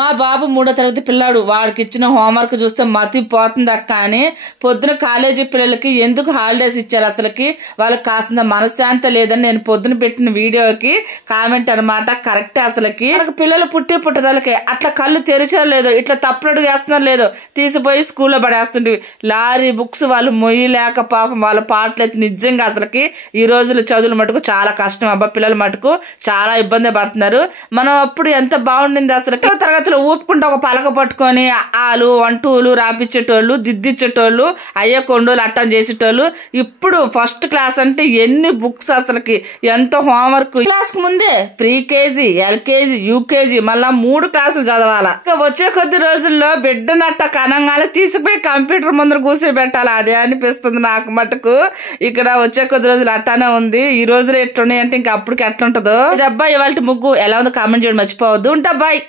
మా బాబు 3వ తరగతి పిల్లాడు. వాడికి ఇచ్చిన హోంవర్క్ చూస్తే మతి పోతుంది అక్క అని పొద్దున కాలేజీ పిల్లలకి ఎందుకు హాలిడేస్ ఇచ్చారు, అసలుకి వాళ్ళకి కాసిన మనశ్శాంతి లేదని నేను పొద్దున పెట్టిన వీడియోకి కామెంట్ అనమాట. కరెక్ట్. అసలుకి మనకు పిల్లలు పుట్టదలకే అట్లా కళ్ళు తెరిచారు లేదో, ఇట్లా తప్పుడు వేస్తున్నారు లేదో తీసిపోయి స్కూల్లో పడేస్తుండే. లారీ బుక్స్ వాళ్ళు మొయ్యలేక పాపం వాళ్ళ పాటలు అయితే నిజంగా అసలుకి ఈ రోజులు చదువులు మటుకు చాలా కష్టం అబ్బా. పిల్లల మటుకు చాలా ఇబ్బంది పడుతున్నారు. మనం అప్పుడు ఎంత బాగుండింది అసలుకి. తరగతి ఊపుకుంటూ ఒక పలక పట్టుకొని ఆలు 1 2 రాపిచ్చేటోళ్ళు, దిద్దిచ్చేటోళ్ళు, అయ్యే కొండోలు అట్టం చేసేటోళ్ళు. ఇప్పుడు ఫస్ట్ క్లాస్ అంటే ఎన్ని బుక్స్, అసలుకి ఎంత హోంవర్క్. క్లాస్ కు ముందే ప్రీ కేజీ, ఎల్కేజీ, యూకేజీ, మళ్ళా 3 క్లాసులు చదవాలా. ఇంకా వచ్చే కొద్ది రోజుల్లో బిడ్డనట్ట కనంగానే తీసుకుపోయి కంప్యూటర్ ముందర కూర్చోబెట్టాలి. అదే అనిపిస్తుంది నాకు మటుకు. ఇక్కడ వచ్చే కొద్ది రోజులు అట్టానే ఉంది. ఈ రోజులు ఎట్లున్నాయి అంటే ఇంకా అప్పటికి ఎట్లుంటదో. ఇది అబ్బాయి ఇవాళ ముగ్గు ఎలా ఉందో కామెంట్ చేయడం మర్చిపోవద్దు. ఉంటా బాయ్.